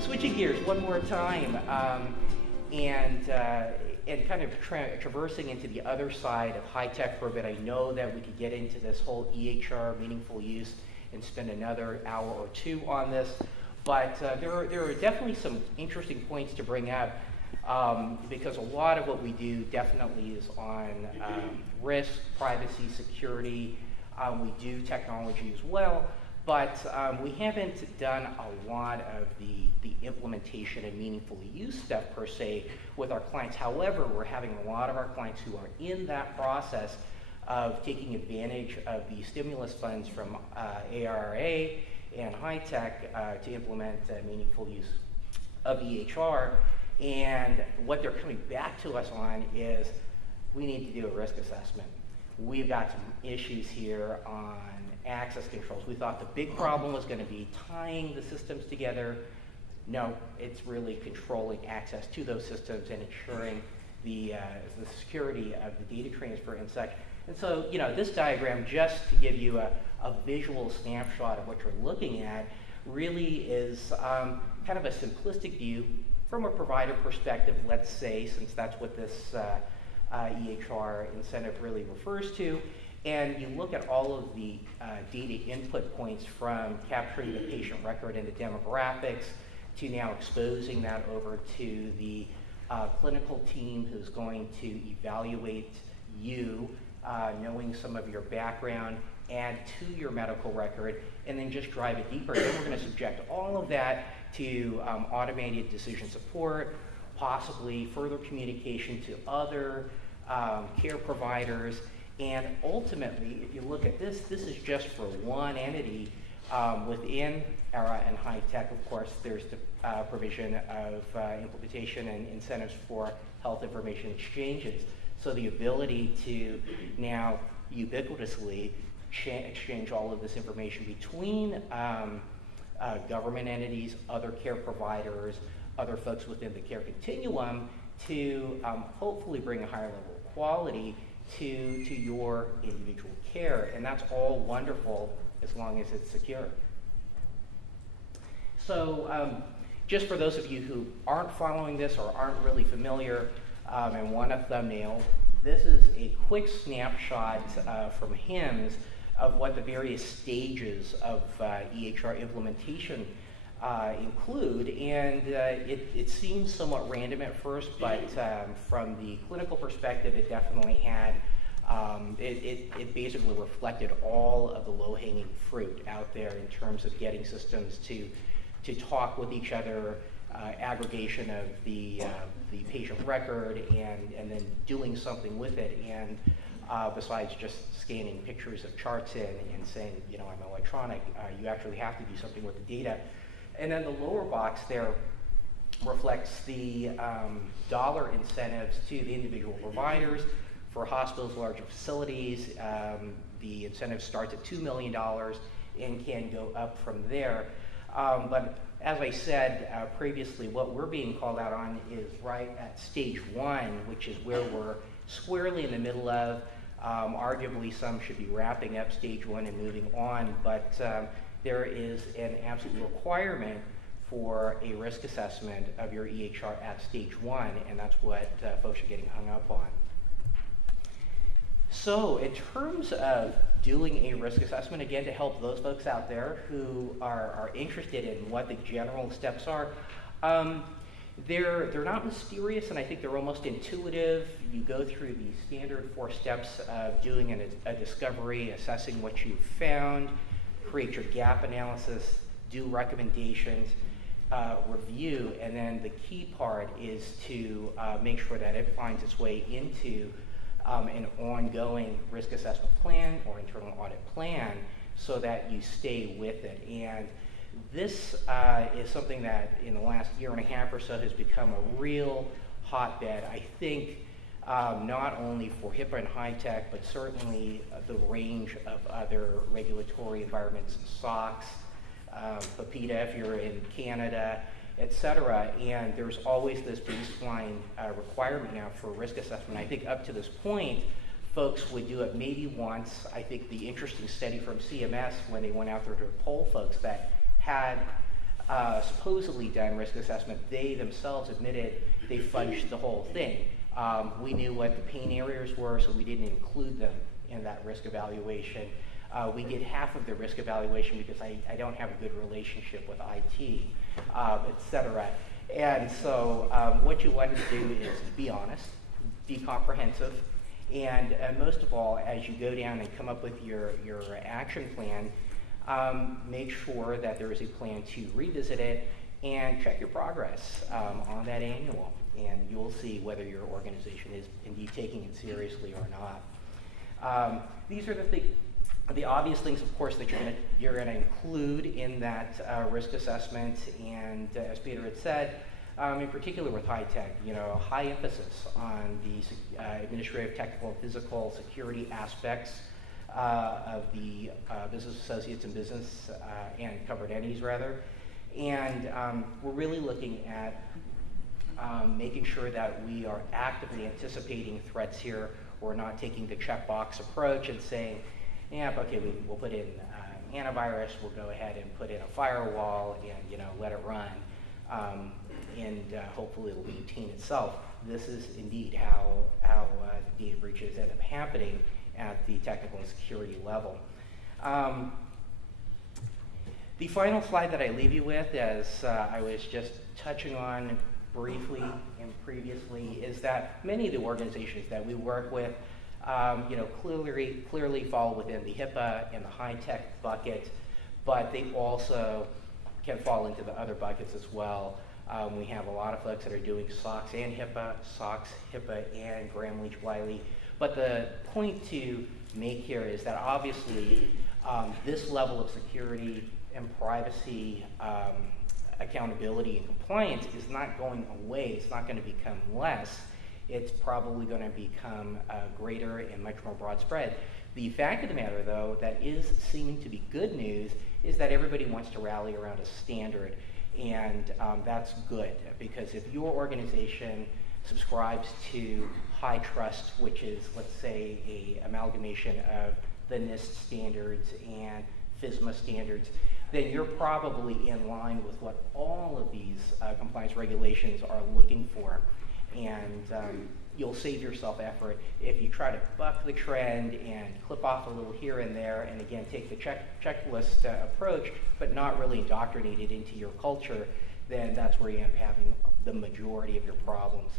Switching gears one more time, and kind of traversing into the other side of high tech for a bit. I know that we could get into this whole EHR, meaningful use, and spend another hour or two on this, but there are definitely some interesting points to bring up, because a lot of what we do definitely is on risk, privacy, security. We do technology as well, but we haven't done a lot of the implementation and meaningful use stuff per se with our clients. However, we're having a lot of our clients who are in that process of taking advantage of the stimulus funds from ARRA and HITECH to implement meaningful use of EHR. And what they're coming back to us on is we need to do a risk assessment. We've got some issues here on access controls. We thought the big problem was going to be tying the systems together. No, it's really controlling access to those systems and ensuring the security of the data transfer and such. And so, you know, this diagram, just to give you a visual snapshot of what you're looking at, really is kind of a simplistic view from a provider perspective, let's say, since that's what this EHR incentive really refers to. And you look at all of the data input points from capturing the patient record and the demographics to now exposing that over to the clinical team who's going to evaluate you, knowing some of your background, add to your medical record, and then just drive it deeper. Then we're going to subject all of that to automated decision support, possibly further communication to other care providers. And ultimately, if you look at this, this is just for one entity within ARRA and HITECH. Of course, there's the provision of implementation and incentives for health information exchanges. So the ability to now ubiquitously exchange all of this information between government entities, other care providers, other folks within the care continuum to hopefully bring a higher level of quality to your individual care. And that's all wonderful as long as it's secure. So just for those of you who aren't following this or aren't really familiar and want a thumbnail, this is a quick snapshot from HIMSS of what the various stages of EHR implementation include. And it seems somewhat random at first, but from the clinical perspective, it definitely had, it basically reflected all of the low-hanging fruit out there in terms of getting systems to talk with each other, aggregation of the patient record, and then doing something with it. And besides just scanning pictures of charts in and saying, you know, I'm electronic, you actually have to do something with the data. And then the lower box there reflects the dollar incentives to the individual providers. For hospitals, larger facilities, the incentive starts at $2 million and can go up from there. But as I said previously, what we're being called out on is right at stage one, which is where we're squarely in the middle of. Arguably, some should be wrapping up stage one and moving on, but there is an absolute requirement for a risk assessment of your EHR at stage one, and that's what folks are getting hung up on. So in terms of doing a risk assessment, again, to help those folks out there who are interested in what the general steps are, they're not mysterious, and I think they're almost intuitive. You go through the standard 4 steps of doing a discovery, assessing what you've found, create your gap analysis, do recommendations, review, and then the key part is to make sure that it finds its way into an ongoing risk assessment plan or internal audit plan so that you stay with it. And this is something that in the last year and a half or so has become a real hotbed, I think, not only for HIPAA and HITECH, but certainly the range of other regulatory environments, SOX, PIPEDA if you're in Canada, et cetera. And there's always this baseline requirement now for risk assessment. I think up to this point, folks would do it maybe once. I think the interesting study from CMS when they went out there to poll folks that had supposedly done risk assessment, they themselves admitted they fudged the whole thing. We knew what the pain areas were, so we didn't include them in that risk evaluation. We get half of the risk evaluation because I don't have a good relationship with IT, et cetera. And so what you want to do is be honest, be comprehensive, and most of all, as you go down and come up with your action plan, make sure that there is a plan to revisit it and check your progress on that annual, and you'll see whether your organization is indeed taking it seriously or not. These are the obvious things, of course, that you're going to include in that risk assessment, and as Peter had said, in particular with HITECH, high emphasis on the administrative, technical, and physical security aspects of the business associates and business and covered entities, rather. And we're really looking at making sure that we are actively anticipating threats here. We're not taking the checkbox approach and saying, yeah, okay, we'll put in antivirus, we'll go ahead and put in a firewall and let it run, and hopefully it'll maintain itself. This is indeed how data breaches end up happening at the technical and security level. The final slide that I leave you with, as I was just touching on briefly and previously, is that many of the organizations that we work with clearly fall within the HIPAA and the HITECH bucket, but they also can fall into the other buckets as well. We have a lot of folks that are doing SOX and HIPAA, SOX, HIPAA, and Gramm-Leach-Bliley. But the point to make here is that obviously this level of security and privacy accountability and compliance is not going away. It's not going to become less. It's probably going to become greater and much more broad spread. The fact of the matter, though, that is seeming to be good news is that everybody wants to rally around a standard, and that's good, because if your organization subscribes to high trust, which is, let's say, a amalgamation of the NIST standards and FISMA standards, then you're probably in line with what all of these compliance regulations are looking for. And you'll save yourself effort if you try to buck the trend and clip off a little here and there, and again, take the checklist approach, but not really indoctrinate it into your culture. Then that's where you end up having the majority of your problems.